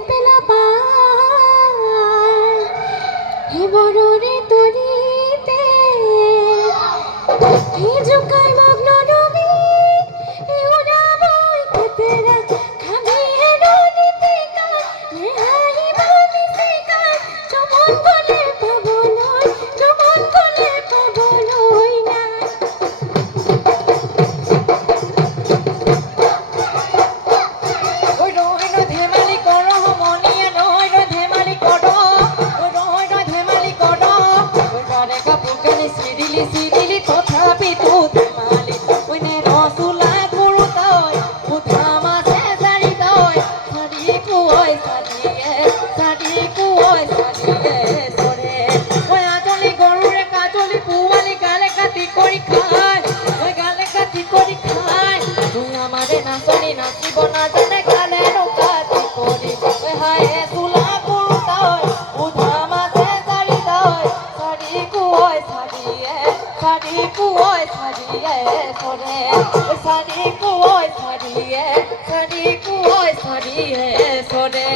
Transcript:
পেলা পার হে বড়রে তরিতে হে জুকাই মগ্ন নবী হে উড়াবই কেতেরা খাবি হে রনিতে কার হে হাই বামি সে কার চমন কোলে পাবলই চমন কোলে পাবলই না সিরিলি তথাপি তু ধেমালি ওইনে রসুলা গুরু তয় উধা মাছে সারি তয় সারি কুয় সারিয়ে সরে ওই আজলি গরুরে কাজলি পুয়ালি গালে কাটি করি খায় ওই গালে কাটি করি খায় তুই আমারে নাচনি নাচিব না জানে গালে কাটি করি ওই হায় সুলা গুরু তয় উধা মাছে সারি তয় সারি কুয় সারিয়ে সরে সারি কুয় সারিয়ে সরে